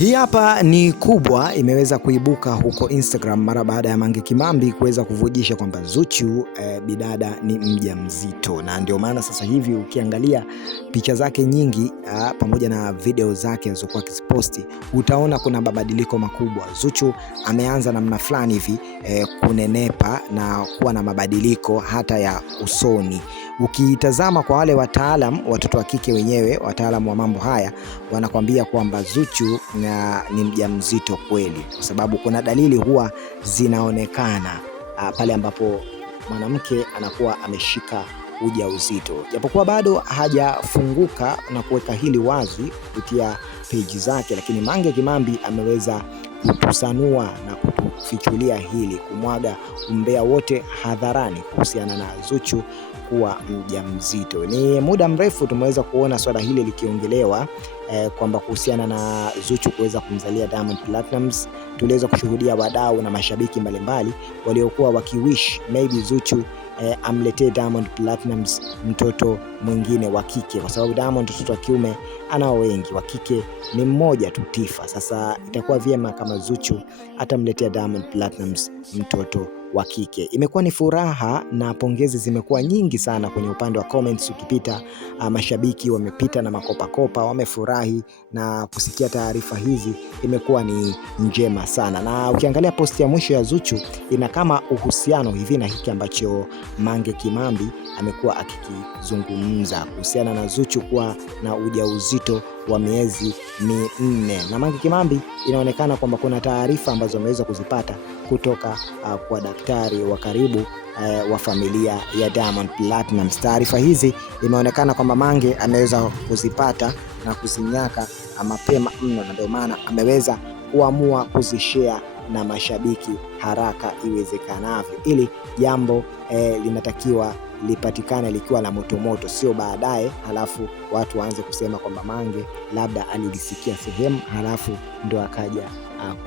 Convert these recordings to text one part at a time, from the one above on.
Hii hapa ni kubwa imeweza kuibuka huko Instagram mara baada ya Mange Kimambi kuweza kuvujisha kwamba Zuchu bidada ni mjamzito, na ndio maana sasa hivi ukiangalia picha zake nyingi pamoja na video zake alizokuwa akiziposti utaona kuna mabadiliko makubwa. Zuchu ameanza namna fulani hivi kunenepa na kuwa na mabadiliko hata ya usoni. Ukitazama kwa wale watoto wa kike wenyewe, wataalam wa mambo haya wanakwambia kwamba Zuchu ni mjamzito kweli, kwa sababu kuna dalili huwa zinaonekana pale ambapo mwanamke anakuwa ameshika ujauzito, japokuwa bado hajafunguka na kuweka hili wazi kupitia page zake, lakini Mange Kimambi ameweza kutusanua na kutufichulia hili, kumwaga umbea wote hadharani kuhusiana na Zuchu kuwa mjamzito. Ni muda mrefu tumeweza kuona swala hili likiongelewa kwamba kuhusiana na Zuchu kuweza kumzalia Diamond Platnumz. Tuliweza kushuhudia wadau na mashabiki mbalimbali waliokuwa wakiwish maybe Zuchu amletee Diamond Platnumz mtoto mwingine wa kike, kwa sababu Diamond mtoto wa kiume anao wengi, wa kike ni mmoja tu, Tifa. Sasa itakuwa vyema kama Zuchu atamletea Diamond Platnumz mtoto wa kike. Imekuwa ni furaha na pongezi zimekuwa nyingi sana kwenye upande wa comments. Ukipita mashabiki wamepita na makopa, wamefurahi na kusikia taarifa hizi, imekuwa ni njema sana. Na ukiangalia posti ya mwisho ya Zuchu ina kama uhusiano hivi na hiki ambacho Mange Kimambi amekuwa akikizungumza kuhusiana na Zuchu kuwa na ujauzito wa miezi 4. Na Mange Kimambi inaonekana kwamba kuna taarifa ambazo ameweza kuzipata kutoka kwa daktari wa karibu wa familia ya Diamond Platnumz. Taarifa hizi imeonekana kwamba Mange ameweza kuzipata na kuzinyaka mapema mno, na ndio maana ameweza kuamua kuzishare na mashabiki haraka iwezekanavyo, ili jambo linatakiwa lipatikane likiwa na moto, sio baadaye halafu watu waanze kusema kwamba Mange labda alilisikia sehemu halafu ndo akaja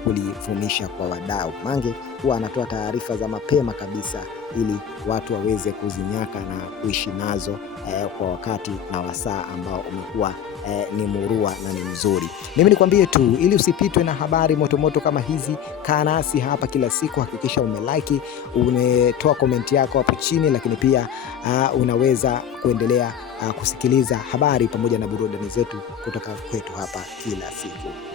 kulifumisha kwa wadau. Mange huwa anatoa taarifa za mapema kabisa ili watu waweze kuzinyaka na kuishi nazo kwa wakati na wasaa ambao umekuwa ni murua na ni mzuri. Mimi nikwambie tu, ili usipitwe na habari moto kama hizi, kaa nasi hapa kila siku. Hakikisha umelike, umetoa comment yako hapo chini, lakini pia unaweza kuendelea kusikiliza habari pamoja na burudani zetu kutoka kwetu hapa kila siku.